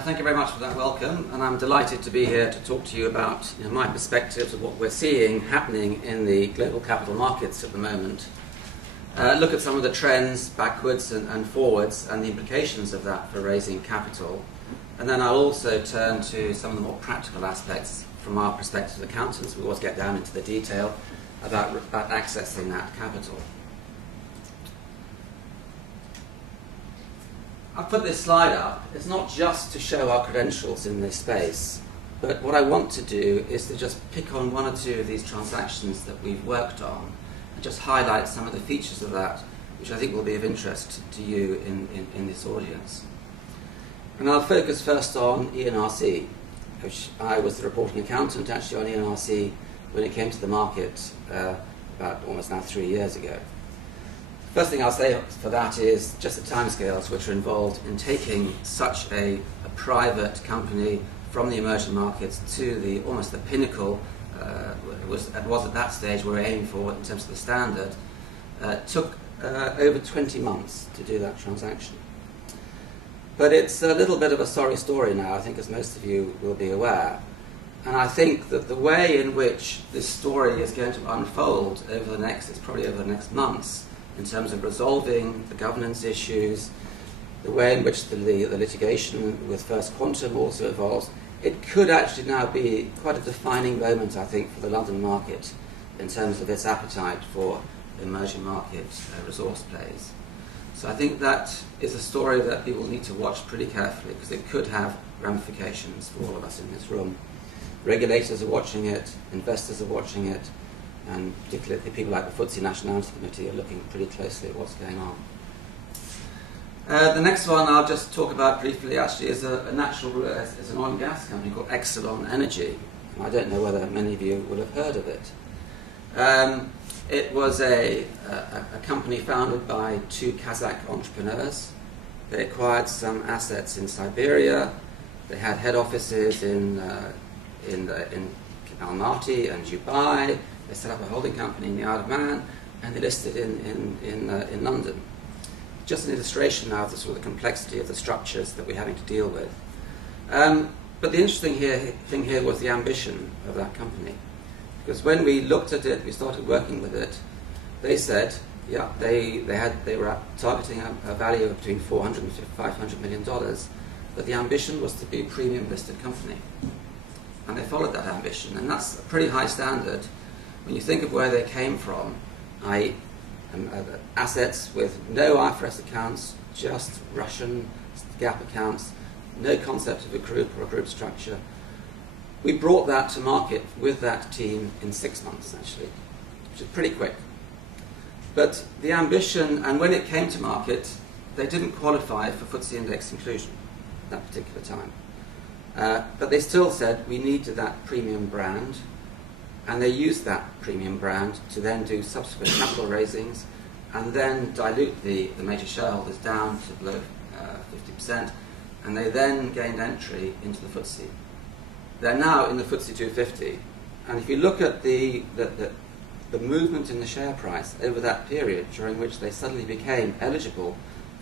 Thank you very much for that welcome, and I'm delighted to be here to talk to you about my perspectives of what we're seeing happening in the global capital markets at the moment. Look at some of the trends backwards and forwards and the implications of that for raising capital. And then I'll also turn to some of the more practical aspects from our perspective as accountants. We always get down into the detail about accessing that capital. I've put this slide up. It's not just to show our credentials in this space, but what I want to do is to just pick on one or two of these transactions that we've worked on and just highlight some of the features of that, which I think will be of interest to you in this audience. And I'll focus first on ENRC, which I was the reporting accountant actually on ENRC when it came to the market about almost now 3 years ago. First thing I'll say for that is just the timescales which are involved in taking such a private company from the emerging markets to the almost the pinnacle it was at that stage we were aiming for in terms of the standard. Took over 20 months to do that transaction. But it's a little bit of a sorry story now, I think, as most of you will be aware. And I think that the way in which this story is going to unfold over the next months, in terms of resolving the governance issues, the way in which the litigation with First Quantum also evolves, it could actually now be quite a defining moment, I think, for the London market in terms of its appetite for emerging market resource plays. So I think that is a story that people need to watch pretty carefully because it could have ramifications for all of us in this room. Regulators are watching it, investors are watching it, and particularly people like the FTSE Nationality Committee are looking pretty closely at what's going on. The next one I'll just talk about briefly actually is an oil and gas company called Exelon Energy. I don't know whether many of you would have heard of it. It was a company founded by two Kazakh entrepreneurs. They acquired some assets in Siberia. They had head offices in Almaty and Dubai. They set up a holding company in the Isle of Man, and they listed in London. Just an illustration now of the sort of complexity of the structures that we're having to deal with. But the interesting thing here was the ambition of that company. Because when we looked at it, we started working with it, they said, yeah, they were targeting a value of between $400 and $500 million, but the ambition was to be a premium listed company. And they followed that ambition, and that's a pretty high standard when you think of where they came from, i.e. assets with no IFRS accounts, just Russian GAAP accounts, no concept of a group or a group structure. We brought that to market with that team in 6 months, actually, which is pretty quick. But the ambition, and when it came to market, they didn't qualify for FTSE index inclusion at that particular time. But they still said we needed that premium brand, and they used that premium brand to then do subsequent capital raisings and then dilute the major shareholders down to below 50%, and they then gained entry into the FTSE. They're now in the FTSE 250, and if you look at the movement in the share price over that period during which they suddenly became eligible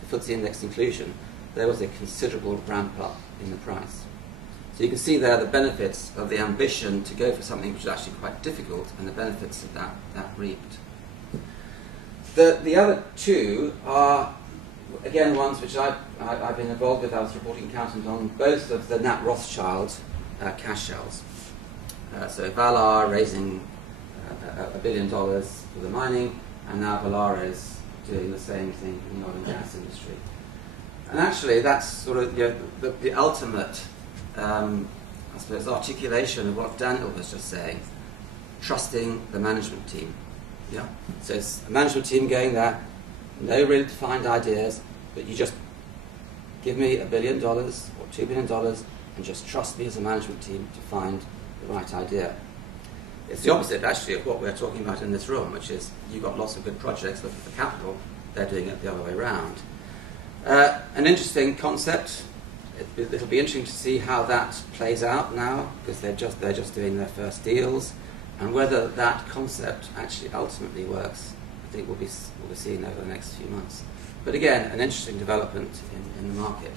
for FTSE index inclusion, there was a considerable ramp up in the price. So you can see there the benefits of the ambition to go for something which is actually quite difficult and the benefits of that reaped. The other two are, again, ones which I've been involved with. I was reporting accountant on both of the Nat Rothschild cash shells. So Valar raising $1 billion for the mining, and now Valaris doing the same thing in the oil and gas industry. And actually that's sort of the ultimate I suppose articulation of what Daniel was just saying, trusting the management team. Yeah. So it's a management team going there, no really defined ideas, but you just give me $1 billion or $2 billion and just trust me as a management team to find the right idea. It's the opposite actually of what we're talking about in this room, which is you've got lots of good projects looking for capital, they're doing it the other way around. An interesting concept. It'll be interesting to see how that plays out now, because they're just doing their first deals, and whether that concept actually ultimately works. I think we'll be seeing over the next few months. But again, an interesting development in the market.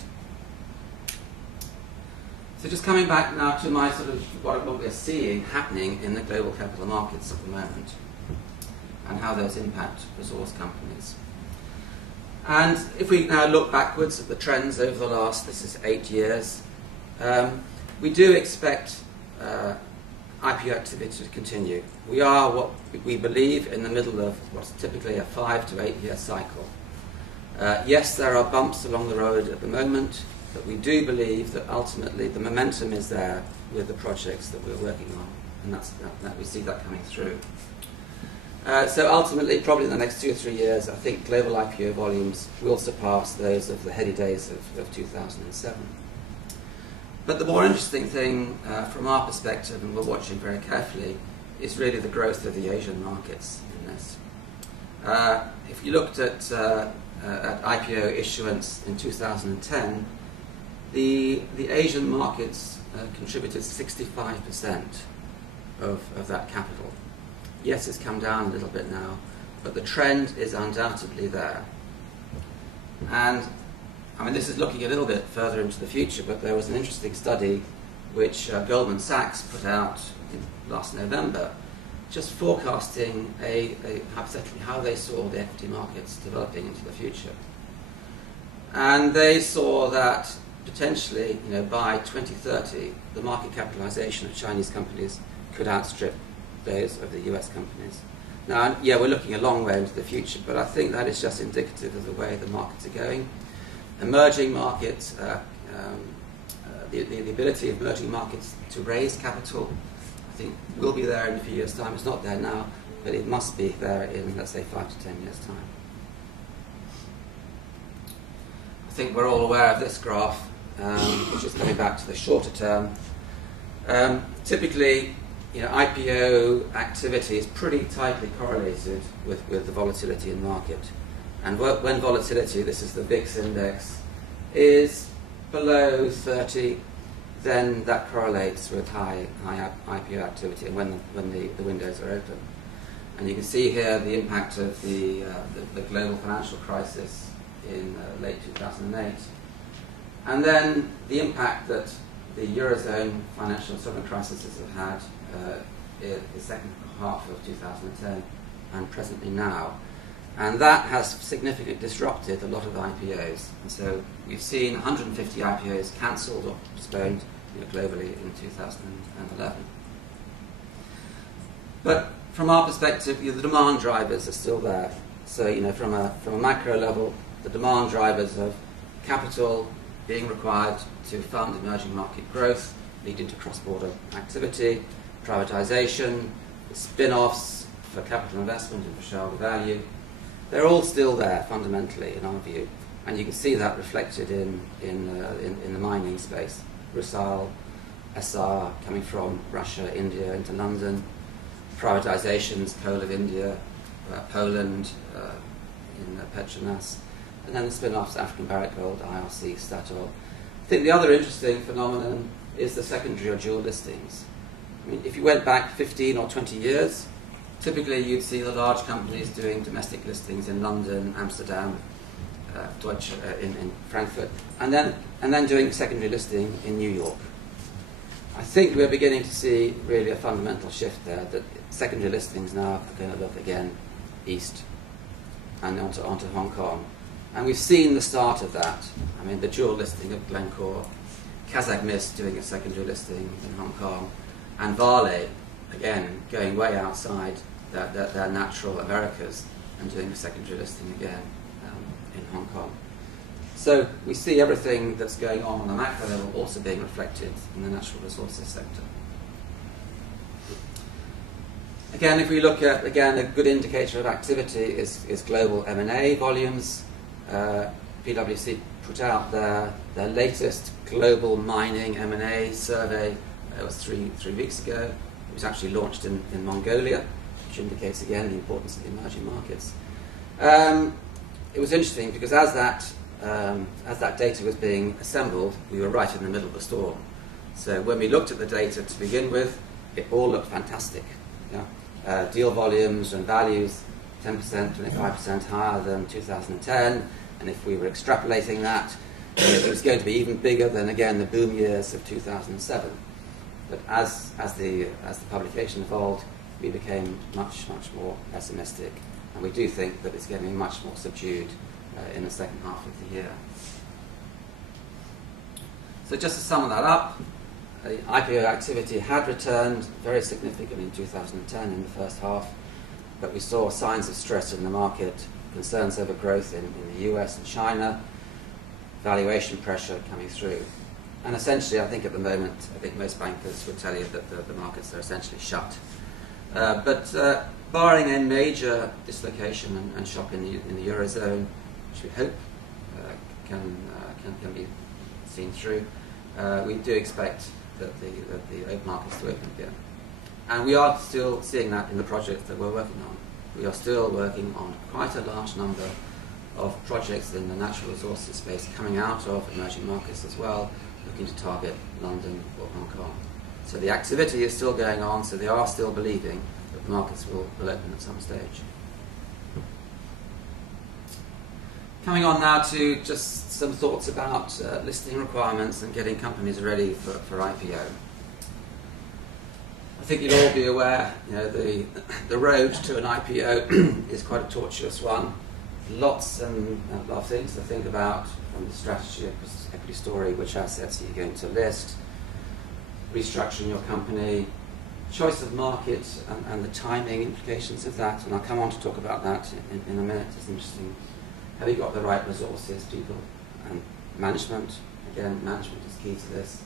So just coming back now to my sort of what we're seeing happening in the global capital markets at the moment, and how those impact resource companies. And if we now look backwards at the trends over the last, this is 8 years, we do expect IPO activity to continue. We are what we believe in the middle of what's typically a 5 to 8 year cycle. Yes, there are bumps along the road at the moment, but we do believe that ultimately the momentum is there with the projects that we're working on, and that we see that coming through. So ultimately, probably in the next 2 or 3 years, I think global IPO volumes will surpass those of the heady days of 2007. But the more interesting thing from our perspective, and we're watching very carefully, is really the growth of the Asian markets in this. If you looked at IPO issuance in 2010, the Asian markets contributed 65% of that capital. Yes, it's come down a little bit now, but the trend is undoubtedly there. And I mean, this is looking a little bit further into the future, but there was an interesting study which Goldman Sachs put out last November, just forecasting hypothetically how they saw the equity markets developing into the future. And they saw that potentially, by 2030, the market capitalization of Chinese companies could outstrip those of the US companies. Now, yeah, we're looking a long way into the future, but I think that is just indicative of the way the markets are going. Emerging markets, the ability of emerging markets to raise capital, I think will be there in a few years' time. It's not there now, but it must be there in, let's say, 5 to 10 years' time. I think we're all aware of this graph, which is coming back to the shorter term. Typically, IPO activity is pretty tightly correlated with the volatility in the market. And when volatility, this is the VIX index, is below 30, then that correlates with high IPO activity and when the windows are open. And you can see here the impact of the global financial crisis in late 2008. And then the impact that the Eurozone financial and sovereign crises have had in the second half of 2010 and presently now. And that has significantly disrupted a lot of IPOs. And so we've seen 150 IPOs cancelled or postponed globally in 2011. But from our perspective, the demand drivers are still there. So from a macro level, the demand drivers of capital being required to fund emerging market growth, leading to cross-border activity, privatization, spin-offs for capital investment and for shareholder value, they're all still there fundamentally in our view, and you can see that reflected in the mining space. Rusal, SR coming from Russia, India into London, privatizations, coal of India, Poland in Petronas, and then the spin-offs, African Barrick Gold, IRC, Statoil. I think the other interesting phenomenon is the secondary or dual listings. I mean, if you went back 15 or 20 years, typically you'd see the large companies doing domestic listings in London, Amsterdam, Deutsche in Frankfurt, and then doing secondary listing in New York. I think we're beginning to see really a fundamental shift there, that secondary listings now are going to look again east and onto Hong Kong. And we've seen the start of that. I mean, the dual listing of Glencore, Kazakh doing a secondary listing in Hong Kong, and Vale, again, going way outside their natural Americas and doing a secondary listing again in Hong Kong. So we see everything that's going on the macro level also being reflected in the natural resources sector. Again, if we look at, again, a good indicator of activity is global M&A volumes. PwC put out their latest global mining M&A survey. It was three weeks ago. It was actually launched in Mongolia, which indicates again the importance of the emerging markets. It was interesting because as that data was being assembled, we were right in the middle of the storm. So when we looked at the data to begin with, it all looked fantastic. Yeah? Deal volumes and values 10%, 25% higher than 2010, and if we were extrapolating that, it was going to be even bigger than, again, the boom years of 2007. But as the publication evolved, we became much more pessimistic, and we do think that it's going to be much more subdued in the second half of the year. So just to sum that up, IPO activity had returned very significantly in 2010 in the first half, but we saw signs of stress in the market, concerns over growth in the US and China, valuation pressure coming through. And essentially, I think at the moment, I think most bankers would tell you that the markets are essentially shut. But barring a major dislocation and shock in the Eurozone, which we hope can be seen through, we do expect that the markets to open again. And we are still seeing that in the projects that we're working on. We are still working on quite a large number of projects in the natural resources space coming out of emerging markets as well, looking to target London or Hong Kong. So the activity is still going on, so they are still believing that the markets will open at some stage. Coming on now to just some thoughts about listing requirements and getting companies ready for IPO. I think you'd all be aware, the road to an IPO is quite a tortuous one. Lots and a lot of things to think about, from the strategy of equity story, which assets are you going to list, restructuring your company, choice of market and the timing implications of that, and I'll come on to talk about that in a minute. It's interesting. Have you got the right resources, people, and management? Again, management is key to this.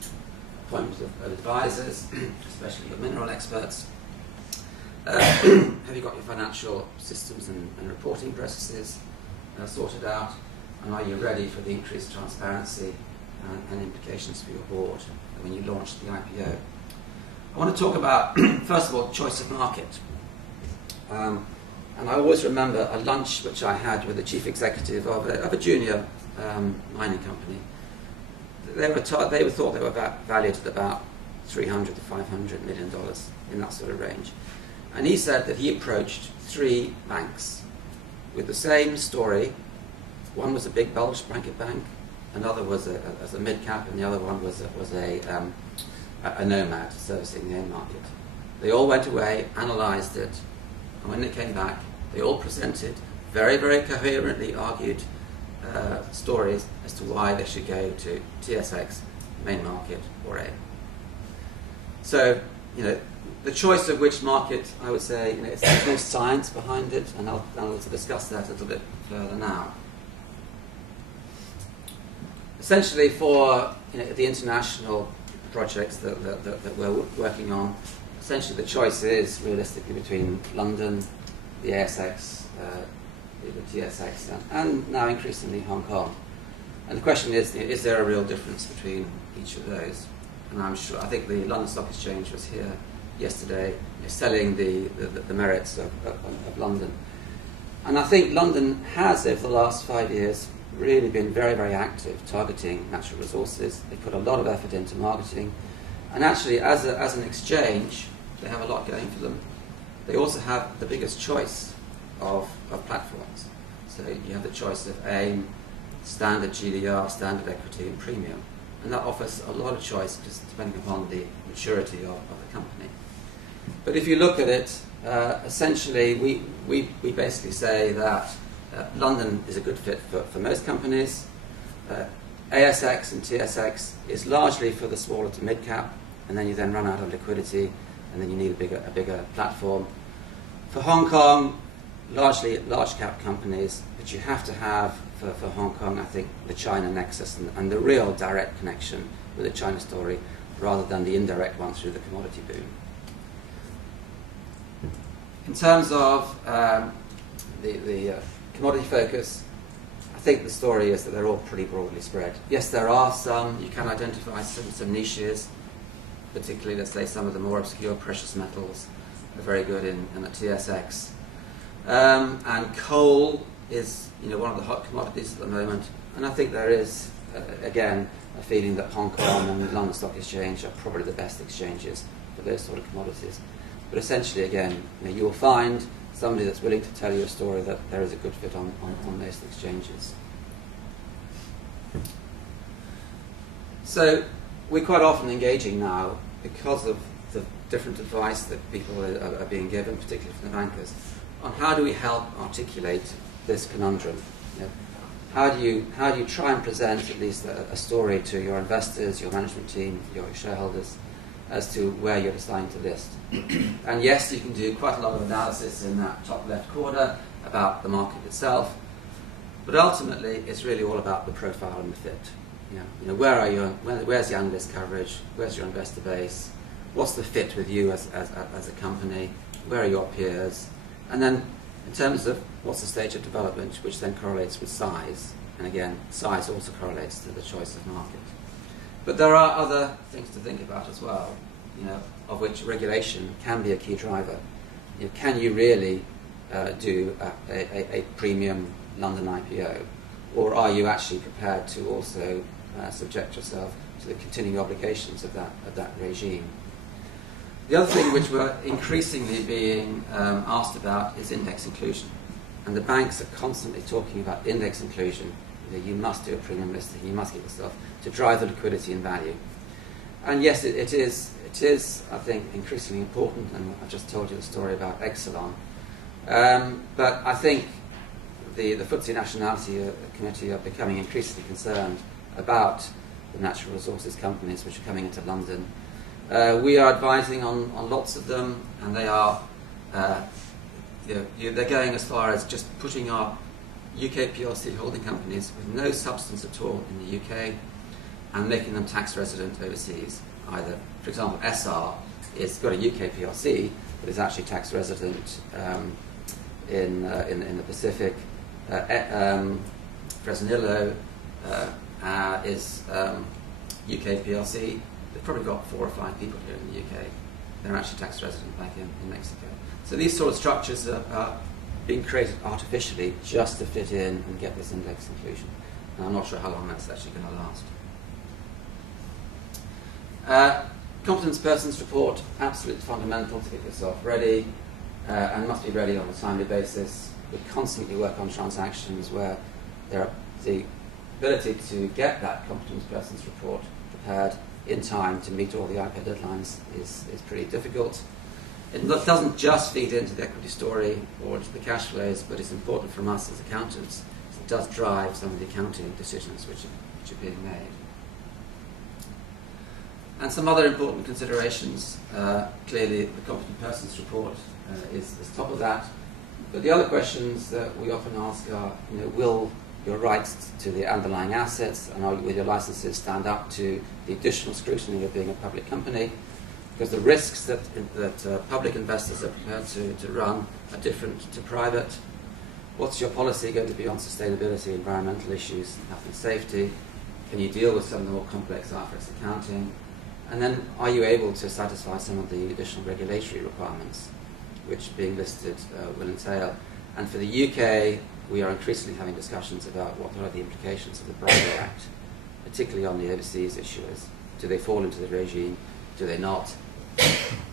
Appointment of advisors, especially your mineral experts. Have you got your financial systems and reporting processes sorted out? And are you ready for the increased transparency and implications for your board when you launch the IPO? I want to talk about, first of all, choice of market. And I always remember a lunch which I had with the chief executive of a junior mining company. They were thought they were valued at about $300 to $500 million, in that sort of range. And he said that he approached 3 banks with the same story. One was a big bulge bracket bank, another was a mid-cap, and the other one was a nomad servicing the end market. They all went away, analysed it, and when they came back, they all presented very coherently argued stories as to why they should go to TSX, main market, or AIM. So, the choice of which market, I would say, there's no science behind it, and I'll also discuss that a little bit further now. Essentially, for the international projects that we're working on, essentially the choice is realistically between London, the ASX, the TSX, and now increasingly Hong Kong. And the question is there a real difference between each of those? And I think the London Stock Exchange was here yesterday, selling the merits of London. And I think London has, over the last 5 years, really been very active targeting natural resources. They put a lot of effort into marketing. And actually, as an exchange, they have a lot going for them. They also have the biggest choice of platforms. So you have the choice of AIM, standard GDR, standard equity, and premium. And that offers a lot of choice, just depending upon the maturity of the company. But if you look at it, essentially we basically say that London is a good fit for most companies. ASX and TSX is largely for the smaller to mid-cap, and then you then run out of liquidity, and then you need a bigger platform. For Hong Kong, largely large-cap companies, but you have to have, for Hong Kong, I think, the China nexus and the real direct connection with the China story, rather than the indirect one through the commodity boom. In terms of the commodity focus, I think the story is that they're all pretty broadly spread. Yes, there are some, you can identify some niches, particularly, let's say, some of the more obscure precious metals are very good in the TSX. And coal is one of the hot commodities at the moment, and I think there is, again, a feeling that Hong Kong and the London Stock Exchange are probably the best exchanges for those sort of commodities. But essentially, again, you will find somebody that's willing to tell you a story that there is a good fit on most exchanges. So we're quite often engaging now, because of the different advice that people are being given, particularly from the bankers, on how do we help articulate this conundrum. You know, how do you try and present at least a story to your investors, your management team, your shareholders, as to where you're deciding to list. And yes, you can do quite a lot of analysis in that top left corner about the market itself, but ultimately it's really all about the profile and the fit. You know, where are you? Where's your analyst coverage? Where's your investor base? What's the fit with you as a company? Where are your peers? And then in terms of what's the stage of development, which then correlates with size, and again, size also correlates to the choice of market. But there are other things to think about as well, you know, of which regulation can be a key driver. You know, can you really do a premium London IPO, or are you actually prepared to also subject yourself to the continuing obligations of that regime? The other thing which we're increasingly being asked about is index inclusion, and the banks are constantly talking about index inclusion. You must do a premium listing, you must get yourself to drive the liquidity and value. And yes, it is, I think, increasingly important, and I've just told you the story about Exelon. But I think the FTSE Nationality Committee are becoming increasingly concerned about the natural resources companies which are coming into London. We are advising on lots of them, and they are they're going as far as just putting our UK PLC holding companies with no substance at all in the UK and making them tax resident overseas. Either, for example, SR is got a UK PLC but is actually tax resident in the Pacific. Fresnillo is UK PLC. They've probably got 4 or 5 people here in the UK. They're actually tax resident back in Mexico. So these sort of structures are being created artificially just to fit in and get this index inclusion. And I'm not sure how long that's actually going to last. Competence persons report, absolutely fundamental to get yourself ready, and must be ready on a timely basis. We constantly work on transactions where there are the ability to get that competence persons report prepared in time to meet all the IPO deadlines is pretty difficult. It doesn't just feed into the equity story or into the cash flows, but it's important from us as accountants. It does drive some of the accounting decisions which are being made. And some other important considerations. Clearly, the competent persons report is top of that. But the other questions that we often ask are, you know, will your rights to the underlying assets and will your licenses stand up to the additional scrutiny of being a public company? Because the risks that public investors are prepared to run are different to private. What's your policy going to be on sustainability, environmental issues, health and safety? Can you deal with some of the more complex IFRS accounting? And then are you able to satisfy some of the additional regulatory requirements which being listed will entail? And for the UK, we are increasingly having discussions about what are the implications of the Bribery Act, particularly on the overseas issuers. Do they fall into the regime? Do they not?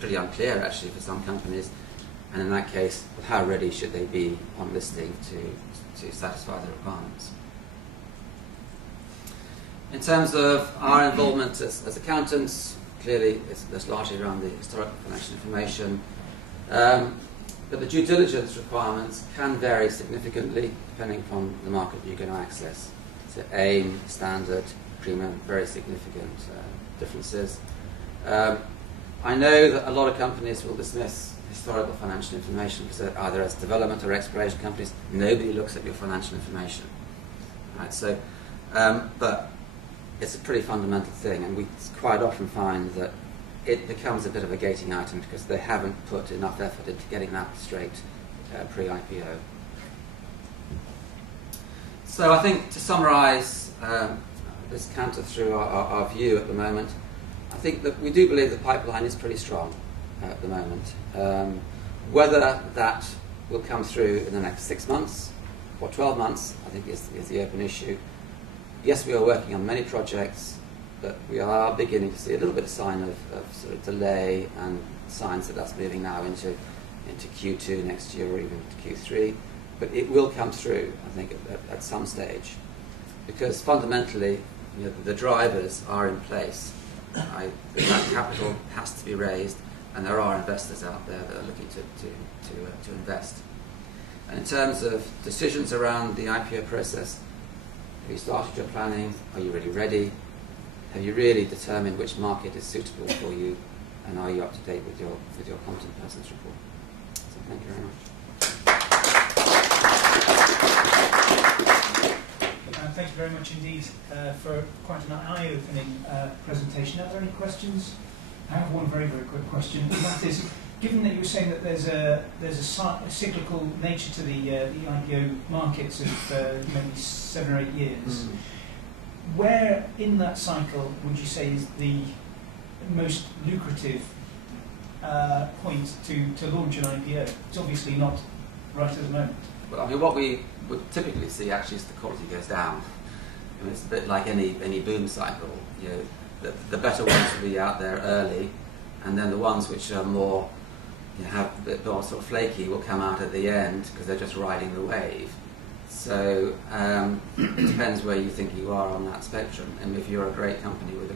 Pretty unclear actually for some companies, and in that case, how ready should they be on listing to satisfy the requirements? In terms of our involvement as accountants, clearly it's largely around the historical financial information, but the due diligence requirements can vary significantly depending upon the market you're going to access. So AIM, standard, premium, very significant differences. I know that a lot of companies will dismiss historical financial information because they're either as development or exploration companies. Nobody looks at your financial information. Right, so, but it's a pretty fundamental thing, and we quite often find that it becomes a bit of a gating item because they haven't put enough effort into getting that straight pre-IPO. So I think to summarise this canter through our view at the moment, I think that we do believe the pipeline is pretty strong at the moment. Whether that will come through in the next 6 months or 12 months, I think is the open issue. Yes, we are working on many projects, but we are beginning to see a little bit of sign of sort of delay and signs that that's moving now into Q2 next year or even into Q3. But it will come through, I think, at some stage, because fundamentally the drivers are in place. That capital has to be raised, and there are investors out there that are looking to invest. And in terms of decisions around the IPO process, have you started your planning? Are you really ready? Have you really determined which market is suitable for you? And are you up to date with your competent persons report? So thank you very much. Thank you very much indeed for quite an eye-opening presentation. Are there any questions? I have one very, very quick question, and that is, given that you were saying that there's a cyclical nature to the IPO markets of maybe 7 or 8 years, where in that cycle would you say is the most lucrative point to launch an IPO? It's obviously not right at the moment. Well, I mean, what we would typically see actually is the quality goes down. I mean, it's a bit like any boom cycle. The better ones will be out there early, and then the ones which are more, have a bit more sort of flaky will come out at the end because they're just riding the wave. So it depends where you think you are on that spectrum. And if you're a great company with a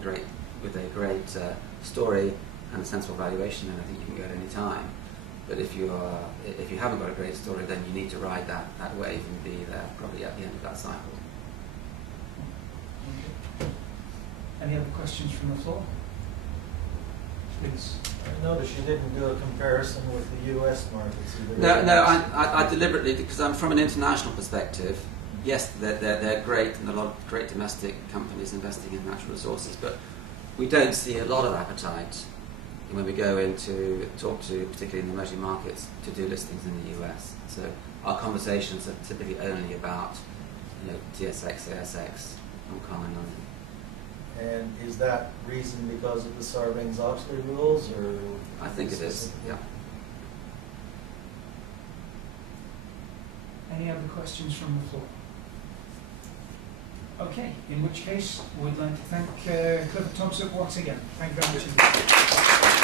great story and a sensible valuation, then I think you can go at any time. But if you haven't got a great story, then you need to ride that wave and be there probably at the end of that cycle. Any other questions from the floor? Please. I noticed you didn't do a comparison with the US markets either. No, I deliberately, because I'm from an international perspective. Yes, they're great, and a lot of great domestic companies investing in natural resources, but we don't see a lot of appetite when we go in to talk to, particularly in the emerging markets, to do listings in the US. So our conversations are typically only about TSX, ASX, Hong Kong and London. And is that reason because of the Sarbanes-Oxley rules, or? I think it is, yeah. Any other questions from the floor? Okay, in which case we'd like to thank Clifford Tompsett once again. Thank you very much indeed.